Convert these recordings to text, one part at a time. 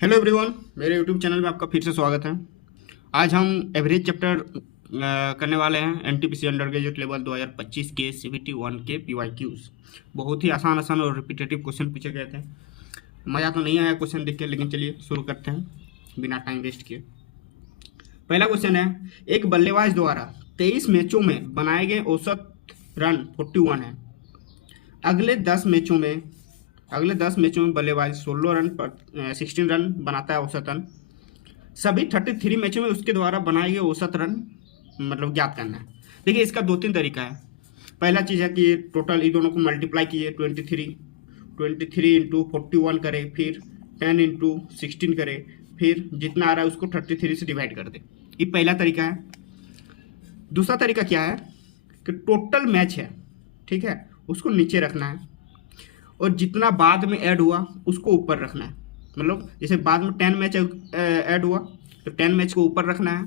Hello everyone, मेरे YouTube channel में आपका फिर से स्वागत है। आज हम एवरेज चैप्टर करने वाले हैं एनटीपीसी अंडर ग्रेजुएट लेवल 2025 के सीबीटी 1 के पीवाईक्यूज। बहुत ही आसान और रिपीटेटिव क्वेश्चन पूछे गए थे। मज़ा तो नहीं आया क्वेश्चन देख के, लेकिन चलिए शुरू करते हैं बिना टाइम वेस्ट किए। पहला क्वेश्चन है, एक बल्लेबाज द्वारा 23 मैचों में बनाए गए औसत रन 41 है। अगले 10 मैचों में बल्लेबाज 16 रन बनाता है औसतन। सभी 33 मैचों में उसके द्वारा बनाए गए औसत रन ज्ञात करना है। देखिए, इसका 2-3 तरीका है। पहला चीज़ है कि टोटल इन दोनों को मल्टीप्लाई कीजिए, 23 इंटू 41 करें, फिर 10 इंटू 16 करें, फिर जितना आ रहा है उसको 33 से डिवाइड कर दे। ये पहला तरीका है। दूसरा तरीका क्या है कि टोटल मैच है, ठीक है, उसको नीचे रखना है और जितना बाद में ऐड हुआ उसको ऊपर रखना है। जैसे बाद में 10 मैच ऐड हुआ तो 10 मैच को ऊपर रखना है,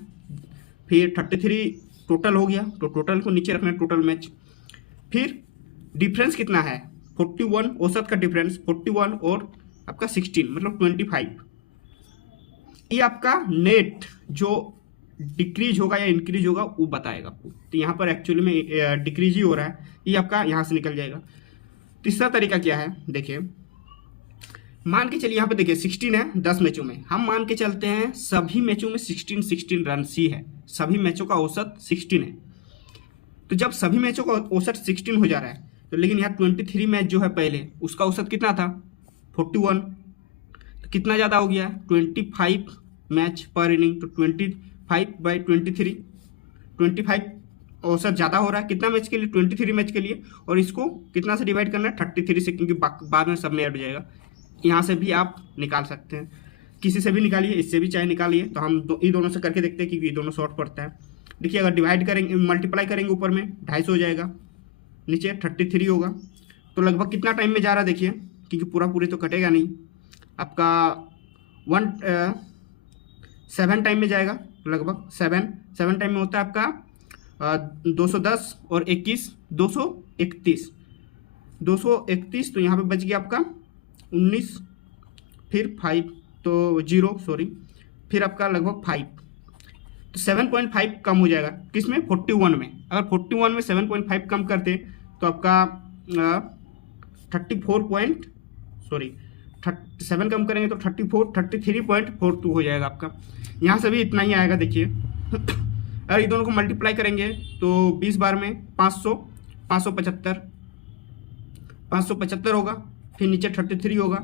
फिर 33 टोटल हो गया तो टोटल को नीचे रखना है, टोटल मैच। फिर डिफरेंस कितना है, 41 औसत का डिफरेंस 41 और आपका 16 25। ये आपका नेट जो डिक्रीज होगा या इंक्रीज होगा वो बताएगा आपको। तो यहाँ पर एक्चुअली में डिक्रीज ही हो रहा है, ये आपका यहाँ से निकल जाएगा। तीसरा तरीका क्या है, देखिए, मान के चलिए यहाँ पे देखिए 16 है 10 मैचों में। हम मान के चलते हैं सभी मैचों में 16 रन सी है, सभी मैचों का औसत 16 है। तो जब सभी मैचों का औसत 16 हो जा रहा है तो लेकिन यहाँ 23 मैच जो है पहले उसका औसत कितना था 41, तो कितना ज़्यादा हो गया 25 मैच पर इनिंग। तो 25/23, 25 औसत ज़्यादा हो रहा है कितना मैच के लिए, 23 मैच के लिए। और इसको कितना से डिवाइड करना है 33 से, क्योंकि बाद में सब में ऐड हो जाएगा। यहाँ से भी आप निकाल सकते हैं, किसी से भी निकालिए, इससे भी चाहे निकालिए। तो हम ये दोनों से करके देखते हैं क्योंकि ये दोनों शॉर्ट पड़ता है। देखिए, अगर डिवाइड करेंगे, मल्टीप्लाई करेंगे ऊपर में 250 हो जाएगा, नीचे 33 होगा। तो लगभग कितना टाइम में जा रहा है देखिए, क्योंकि पूरी तो कटेगा नहीं, आपका 7 टाइम में जाएगा। लगभग 7 टाइम में होता है आपका 210 और 21 231। तो यहाँ पे बच गया आपका 19, फिर 5 तो 0 सॉरी, फिर आपका लगभग 5। तो 7.5 कम हो जाएगा किसमें 41 में। अगर 41 में 7.5 कम करते तो आपका 7 कम करेंगे तो 33.42 हो जाएगा आपका। यहाँ से भी इतना ही आएगा। देखिए, अगर ये दोनों को मल्टीप्लाई करेंगे तो 20 बार में 575 होगा, फिर नीचे 33 होगा।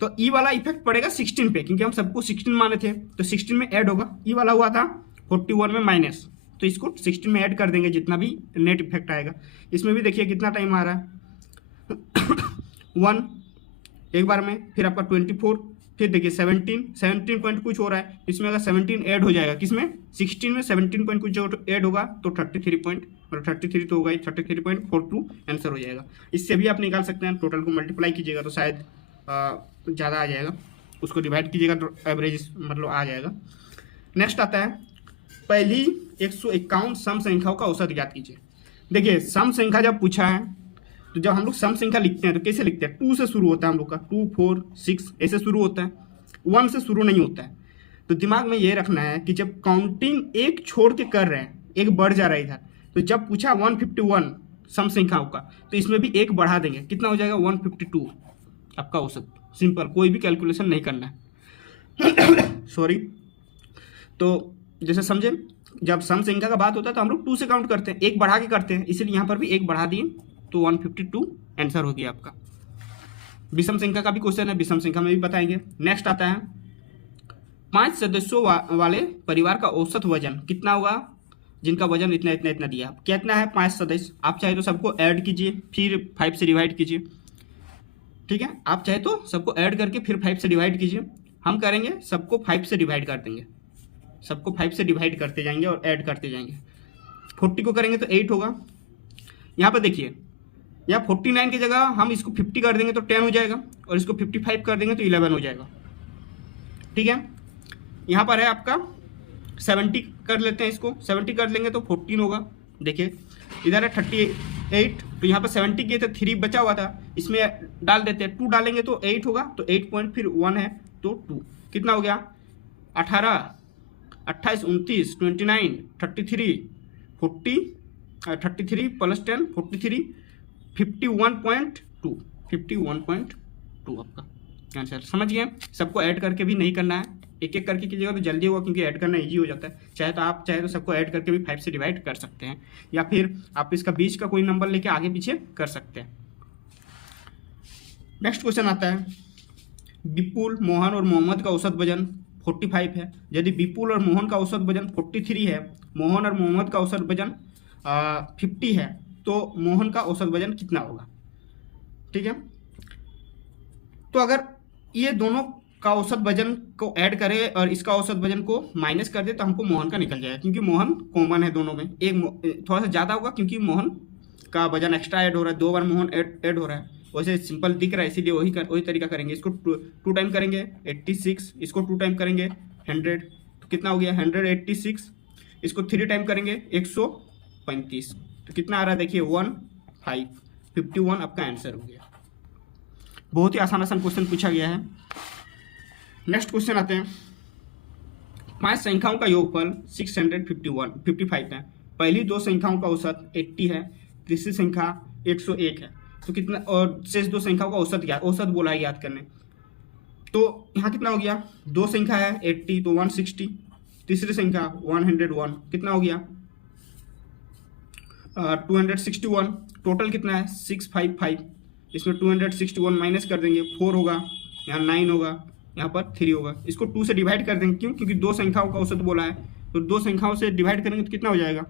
तो ई वाला इफेक्ट पड़ेगा 16 पे, क्योंकि हम सबको 16 माने थे, तो 16 में ऐड होगा। ई वाला हुआ था 41 में माइनस, तो इसको 16 में ऐड कर देंगे जितना भी नेट इफेक्ट आएगा। इसमें भी देखिए कितना टाइम आ रहा है 1 एक बार में, फिर आपका 24, फिर देखिए 17 पॉइंट कुछ हो रहा है। इसमें अगर 17 ऐड हो जाएगा किसमें 16 में 17 पॉइंट कुछ ऐड होगा तो 33 तो होगा 33.42 आंसर हो जाएगा। इससे भी आप निकाल सकते हैं। टोटल को मल्टीप्लाई कीजिएगा तो शायद ज़्यादा आ जाएगा, उसको डिवाइड कीजिएगा तो एवरेज आ जाएगा। नेक्स्ट आता है, पहली 151 सम संख्याओं का औसत ज्ञात कीजिए। देखिए, सम संख्या जब पूछा है तो जब हम लोग सम संख्या लिखते हैं तो कैसे लिखते हैं, 2 से शुरू होता है हम लोग का, 2 4 6 ऐसे शुरू होता है, 1 से शुरू नहीं होता है। तो दिमाग में ये रखना है कि जब काउंटिंग एक छोड़ के कर रहे हैं, एक बढ़ जा रहा है इधर, तो जब पूछा 151 सम संख्याओं का तो इसमें भी एक बढ़ा देंगे, कितना हो जाएगा 152 आपका औसत। सिंपल, कोई भी कैलकुलेशन नहीं करना है सॉरी। तो जैसे समझे, जब सम संख्या का बात होता है तो हम लोग 2 से काउंट करते हैं, एक बढ़ा के करते हैं, इसलिए यहाँ पर भी एक बढ़ा दिए तो 152 आंसर हो गया आपका। विषम संख्या का भी क्वेश्चन है, विषम संख्या में भी बताएंगे। नेक्स्ट आता है, 5 सदस्यों वाले परिवार का औसत वजन कितना होगा, जिनका वजन इतना दिया। कितना है 5 सदस्य, आप चाहे तो सबको ऐड कीजिए, फिर 5 से डिवाइड कीजिए, ठीक है। आप चाहे तो सबको ऐड करके फिर 5 से डिवाइड कीजिए। हम करेंगे सबको 5 से डिवाइड कर देंगे, सबको 5 से डिवाइड करते जाएंगे और ऐड करते जाएंगे। 40 को करेंगे तो 8 होगा। यहाँ पर देखिए, यहाँ 49 की जगह हम इसको 50 कर देंगे तो 10 हो जाएगा, और इसको 55 कर देंगे तो 11 हो जाएगा, ठीक है। यहाँ पर है आपका 70 कर लेते हैं, इसको 70 कर लेंगे तो 14 होगा। देखिए, इधर है 38, तो यहाँ पर 70 किए थे, 3 बचा हुआ था, इसमें डाल देते हैं, 2 डालेंगे तो 8 होगा, तो 8 पॉइंट फिर 1 है तो 2। कितना हो गया 18, 28, 29, 29, 33, 40, 33 + 10 43, 51.2, 51.2 आपका आंसर। समझ गए? सबको ऐड करके भी नहीं करना है, एक एक करके कीजिएगा तो जल्दी होगा, क्योंकि ऐड करना इजी हो जाता है। चाहे तो सबको ऐड करके भी 5 से डिवाइड कर सकते हैं, या फिर आप इसका बीच का कोई नंबर लेके आगे पीछे कर सकते हैं। नेक्स्ट क्वेश्चन आता है, विपुल, मोहन और मोहम्मद का औसत वजन 45 है। यदि विपुल और मोहन का औसत वजन 43 है, मोहन और मोहम्मद का औसत वजन 50 है, तो मोहन का औसत वजन कितना होगा? ठीक है, तो अगर ये दोनों का औसत वजन को ऐड करें और इसका औसत वजन को माइनस कर दे तो हमको मोहन का निकल जाएगा, क्योंकि मोहन कॉमन है दोनों में। एक थोड़ा सा ज़्यादा होगा क्योंकि मोहन का वजन एक्स्ट्रा ऐड हो रहा है, 2 बार मोहन ऐड हो रहा है। वैसे सिंपल दिख रहा है, इसीलिए वही तरीका करेंगे। इसको 2 टाइम करेंगे 86, इसको 2 टाइम करेंगे 100, तो कितना हो गया 186। इसको 3 टाइम करेंगे 135, तो कितना आ रहा है देखिए 51 आपका आंसर हो गया। बहुत ही आसान क्वेश्चन पूछा गया है। नेक्स्ट क्वेश्चन आते हैं, 5 संख्याओं का योगफल 655 है। पहली 2 संख्याओं का औसत 80 है, तीसरी संख्या 101 है, तो कितना, और शेष 2 संख्याओं का औसत बोला है याद करने। तो यहाँ कितना हो गया, 2 संख्या है 80 तो 160, तीसरी संख्या 101, कितना हो गया 261, टोटल कितना है 655। इसमें 261 माइनस कर देंगे, 4 होगा, यहाँ 9 होगा, यहाँ पर 3 होगा। इसको 2 से डिवाइड कर देंगे, क्यों? क्योंकि 2 संख्याओं का औसत बोला है, तो 2 संख्याओं से डिवाइड करेंगे तो कितना हो जाएगा,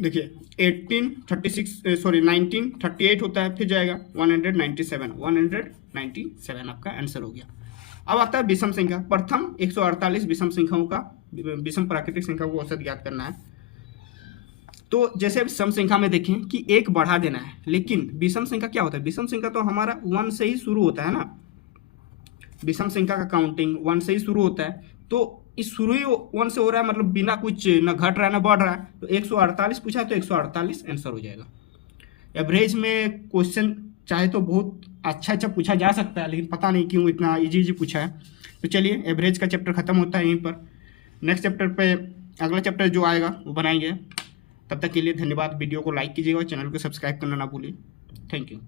देखिए 1938 होता है, फिर जाएगा 197 आपका आंसर हो गया। अब आता है विषम संख्या। प्रथम 148 विषम संख्याओं का, विषम प्राकृतिक संख्या को औसत ज्ञात करना है। तो जैसे सम संख्या में देखें कि 1 बढ़ा देना है, लेकिन विषम संख्या क्या होता है, विषम संख्या तो हमारा 1 से ही शुरू होता है ना, विषम संख्या का काउंटिंग 1 से ही शुरू होता है। तो इस शुरू ही 1 से हो रहा है, मतलब बिना कुछ न घट रहा है ना बढ़ रहा है, तो 148 पूछा है तो 148 आंसर हो जाएगा। एवरेज में क्वेश्चन चाहे तो बहुत अच्छा पूछा जा सकता है, लेकिन पता नहीं क्यों इतना इजी पूछा है। तो चलिए, एवरेज का चैप्टर खत्म होता है यहीं पर। नेक्स्ट चैप्टर पे, अगला चैप्टर जो आएगा वो बनाएंगे। तब तक के लिए धन्यवाद। वीडियो को लाइक कीजिएगा और चैनल को सब्सक्राइब करना ना भूलिए। Thank you.